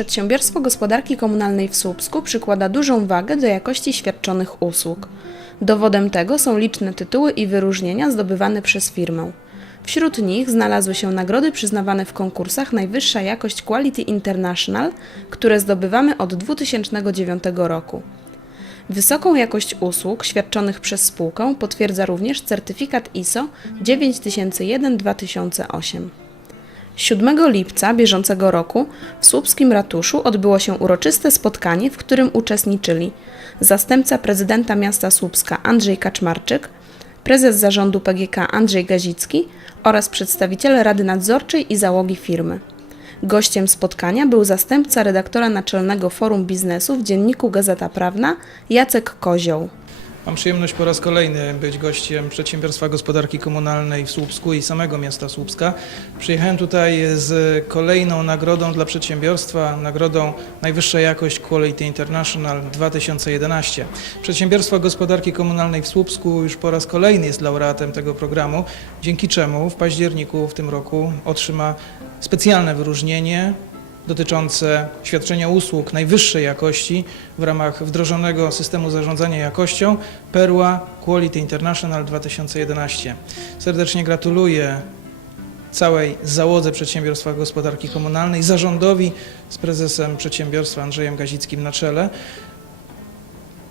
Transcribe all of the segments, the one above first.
Przedsiębiorstwo Gospodarki Komunalnej w Słupsku przykłada dużą wagę do jakości świadczonych usług. Dowodem tego są liczne tytuły i wyróżnienia zdobywane przez firmę. Wśród nich znalazły się nagrody przyznawane w konkursach Najwyższa Jakość Quality International, które zdobywamy od 2009 roku. Wysoką jakość usług świadczonych przez spółkę potwierdza również certyfikat ISO 9001-2008. 7 lipca bieżącego roku w Słupskim Ratuszu odbyło się uroczyste spotkanie, w którym uczestniczyli zastępca prezydenta miasta Słupska Andrzej Kaczmarczyk, prezes zarządu PGK Andrzej Gazicki oraz przedstawiciele Rady Nadzorczej i załogi firmy. Gościem spotkania był zastępca redaktora naczelnego Forum Biznesu w dzienniku Gazeta Prawna Jacek Kozioł. Mam przyjemność po raz kolejny być gościem Przedsiębiorstwa Gospodarki Komunalnej w Słupsku i samego miasta Słupska. Przyjechałem tutaj z kolejną nagrodą dla przedsiębiorstwa, nagrodą Najwyższa Jakość Quality International 2011. Przedsiębiorstwo Gospodarki Komunalnej w Słupsku już po raz kolejny jest laureatem tego programu, dzięki czemu w październiku w tym roku otrzyma specjalne wyróżnienie dotyczące świadczenia usług najwyższej jakości w ramach wdrożonego systemu zarządzania jakością Perła Quality International 2011. Serdecznie gratuluję całej załodze Przedsiębiorstwa Gospodarki Komunalnej, zarządowi z prezesem przedsiębiorstwa Andrzejem Gazickim na czele.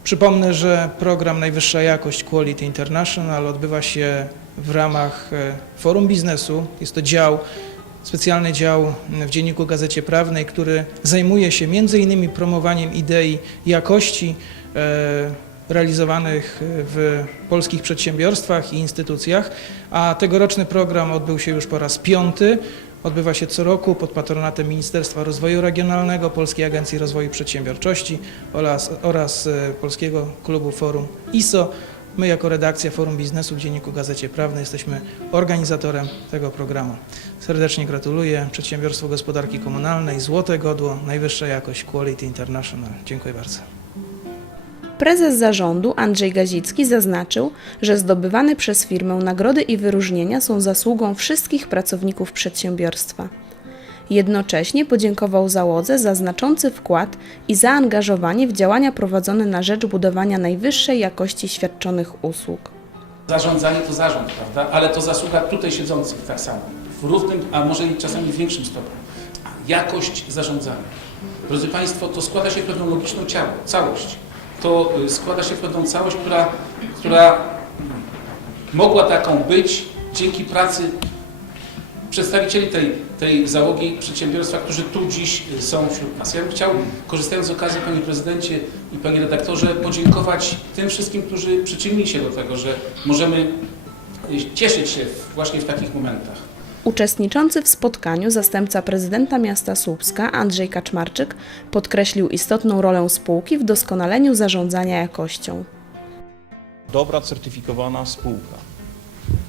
Przypomnę, że program Najwyższa Jakość Quality International odbywa się w ramach e, Forum Biznesu. Jest to dział specjalny dział w Dzienniku Gazecie Prawnej, który zajmuje się między innymi promowaniem idei jakości e, realizowanych w polskich przedsiębiorstwach i instytucjach, a tegoroczny program odbył się już po raz piąty. Odbywa się co roku pod patronatem Ministerstwa Rozwoju Regionalnego, Polskiej Agencji Rozwoju Przedsiębiorczości oraz, oraz e, Polskiego Klubu Forum ISO. My jako redakcja Forum Biznesu w Dzienniku Gazecie Prawnej jesteśmy organizatorem tego programu. Serdecznie gratuluję. Przedsiębiorstwo Gospodarki Komunalnej, Złote Godło, najwyższa jakość Quality International. Dziękuję bardzo. Prezes zarządu Andrzej Gazicki zaznaczył, że zdobywane przez firmę nagrody i wyróżnienia są zasługą wszystkich pracowników przedsiębiorstwa. Jednocześnie podziękował załodze za znaczący wkład i zaangażowanie w działania prowadzone na rzecz budowania najwyższej jakości świadczonych usług. Zarządzanie to zarząd, prawda? Ale to zasługa tutaj siedzących tak samo. W równym, a może i czasami w większym stopniu. Jakość zarządzania. Drodzy Państwo, to składa się w pewną logiczną ciało, całość. To y, składa się w pewną całość, która, która mogła taką być dzięki pracy przedstawicieli tej, tej załogi przedsiębiorstwa, którzy tu dziś y, są wśród nas. Ja bym chciał, korzystając z okazji, Panie Prezydencie i Panie Redaktorze, podziękować tym wszystkim, którzy przyczynili się do tego, że możemy y, cieszyć się właśnie w takich momentach. Uczestniczący w spotkaniu zastępca prezydenta miasta Słupska Andrzej Kaczmarczyk podkreślił istotną rolę spółki w doskonaleniu zarządzania jakością. dobra certyfikowana spółka.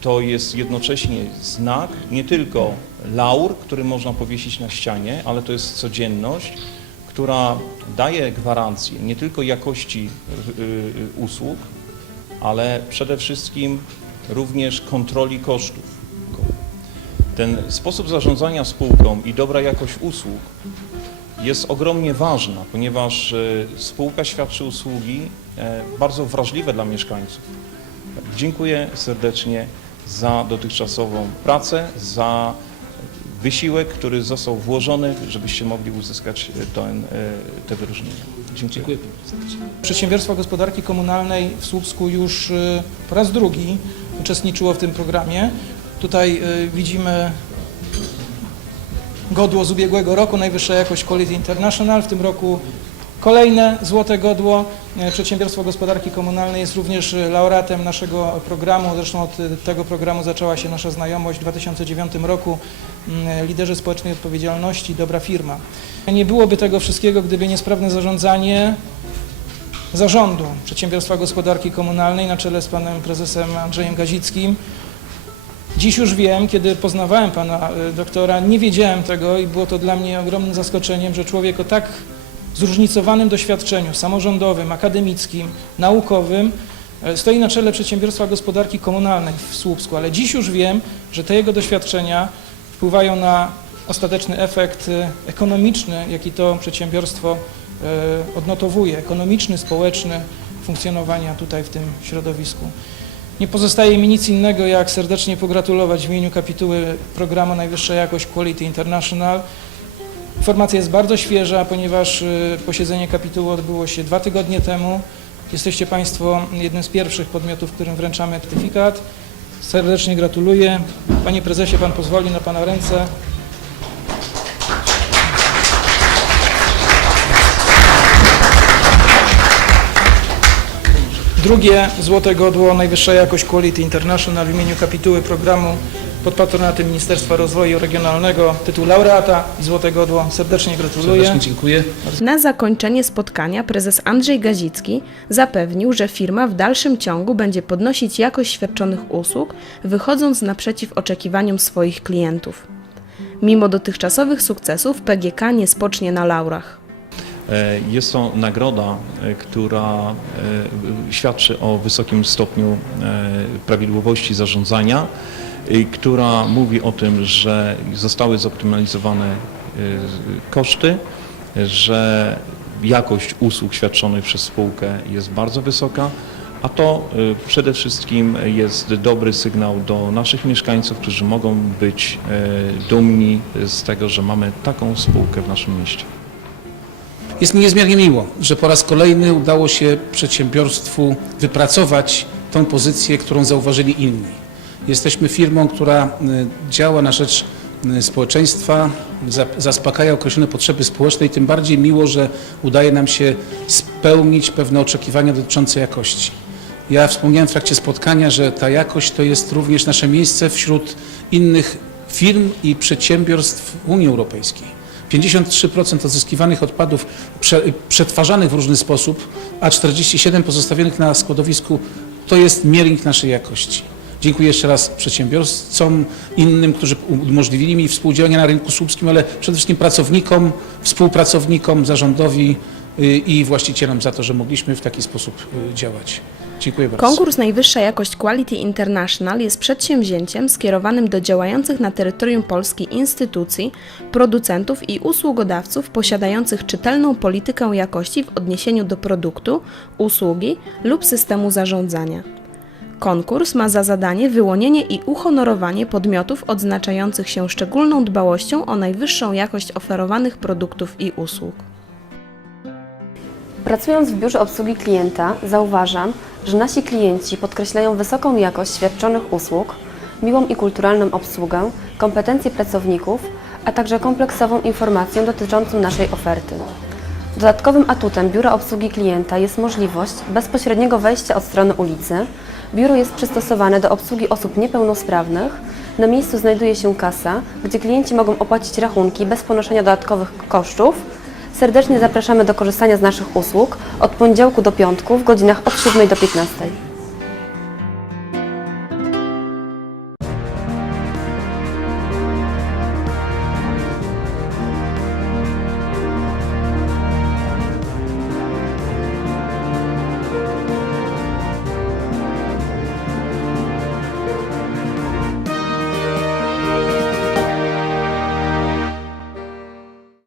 To jest jednocześnie znak, nie tylko laur, który można powiesić na ścianie, ale to jest codzienność, która daje gwarancję nie tylko jakości y, y, usług, ale przede wszystkim również kontroli kosztów. Ten sposób zarządzania spółką i dobra jakość usług jest ogromnie ważna, ponieważ e, spółka świadczy usługi e, bardzo wrażliwe dla mieszkańców. Dziękuję serdecznie za dotychczasową pracę, za wysiłek, który został włożony, żebyście mogli uzyskać e, ten, e, te wyróżnienia. Dziękuję. Dziękuję. Przedsiębiorstwo Gospodarki Komunalnej w Słupsku już y, po raz drugi uczestniczyło w tym programie. Tutaj y, widzimy godło z ubiegłego roku, najwyższa jakość Quality International. W tym roku kolejne złote godło. Y, Przedsiębiorstwo Gospodarki Komunalnej jest również y, laureatem naszego programu. Zresztą od y, tego programu zaczęła się nasza znajomość w 2009 roku. Y, Liderzy społecznej odpowiedzialności, dobra firma. Nie byłoby tego wszystkiego, gdyby niesprawne zarządzanie zarządu Przedsiębiorstwa Gospodarki Komunalnej na czele z panem prezesem Andrzejem Gazickim. Dziś już wiem, kiedy poznawałem pana doktora, nie wiedziałem tego i było to dla mnie ogromnym zaskoczeniem, że człowiek o tak zróżnicowanym doświadczeniu samorządowym, akademickim, naukowym y, stoi na czele Przedsiębiorstwa Gospodarki Komunalnej w Słupsku, ale dziś już wiem, że te jego doświadczenia wpływają na ostateczny efekt y, ekonomiczny, jaki to przedsiębiorstwo y, odnotowuje, ekonomiczny, społeczny funkcjonowania tutaj w tym środowisku. Nie pozostaje mi nic innego, jak serdecznie pogratulować w imieniu kapituły programu Najwyższa Jakość Quality International. Informacja jest bardzo świeża, ponieważ y, posiedzenie kapituły odbyło się dwa tygodnie temu. Jesteście Państwo jednym z pierwszych podmiotów, którym wręczamy certyfikat. Serdecznie gratuluję. Panie Prezesie, Pan pozwoli na Pana ręce. Drugie złote godło Najwyższa Jakość Quality International w imieniu kapituły programu pod patronatem Ministerstwa Rozwoju Regionalnego. Tytuł laureata i złote godło. Serdecznie gratuluję. Serdecznie dziękuję. Na zakończenie spotkania prezes Andrzej Gazicki zapewnił, że firma w dalszym ciągu będzie podnosić jakość świadczonych usług, wychodząc naprzeciw oczekiwaniom swoich klientów. Mimo dotychczasowych sukcesów PGK nie spocznie na laurach. E, Jest to nagroda, e, która e, świadczy o wysokim stopniu prawidłowości zarządzania, która mówi o tym, że zostały zoptymalizowane koszty, że jakość usług świadczonych przez spółkę jest bardzo wysoka, a to przede wszystkim jest dobry sygnał do naszych mieszkańców, którzy mogą być dumni z tego, że mamy taką spółkę w naszym mieście. Jest mi niezmiernie miło, że po raz kolejny udało się przedsiębiorstwu wypracować tą pozycję, którą zauważyli inni. Jesteśmy firmą, która y, działa na rzecz y, społeczeństwa, za- zaspokaja określone potrzeby społeczne i tym bardziej miło, że udaje nam się spełnić pewne oczekiwania dotyczące jakości. Ja wspomniałem w trakcie spotkania, że ta jakość to jest również nasze miejsce wśród innych firm i przedsiębiorstw Unii Europejskiej. 53% odzyskiwanych odpadów prze, przetwarzanych w różny sposób, a 47 pozostawionych na składowisku to jest miernik naszej jakości. Dziękuję jeszcze raz przedsiębiorcom, innym, którzy umożliwili mi współdziałanie na rynku słupskim, ale przede wszystkim pracownikom, współpracownikom, zarządowi i właścicielom za to, że mogliśmy w taki sposób y, działać. Dziękuję bardzo. Konkurs Najwyższa Jakość Quality International jest przedsięwzięciem skierowanym do działających na terytorium Polski instytucji, producentów i usługodawców posiadających czytelną politykę jakości w odniesieniu do produktu, usługi lub systemu zarządzania. Konkurs ma za zadanie wyłonienie i uhonorowanie podmiotów odznaczających się szczególną dbałością o najwyższą jakość oferowanych produktów i usług. Pracując w biurze obsługi klienta, zauważam, że nasi klienci podkreślają wysoką jakość świadczonych usług, miłą i kulturalną obsługę, kompetencje pracowników, a także kompleksową informację dotyczącą naszej oferty. Dodatkowym atutem biura obsługi klienta jest możliwość bezpośredniego wejścia od strony ulicy. Biuro jest przystosowane do obsługi osób niepełnosprawnych. Na miejscu znajduje się kasa, gdzie klienci mogą opłacić rachunki bez ponoszenia dodatkowych kosztów. Serdecznie zapraszamy do korzystania z naszych usług od poniedziałku do piątku w godzinach od 7 do 15.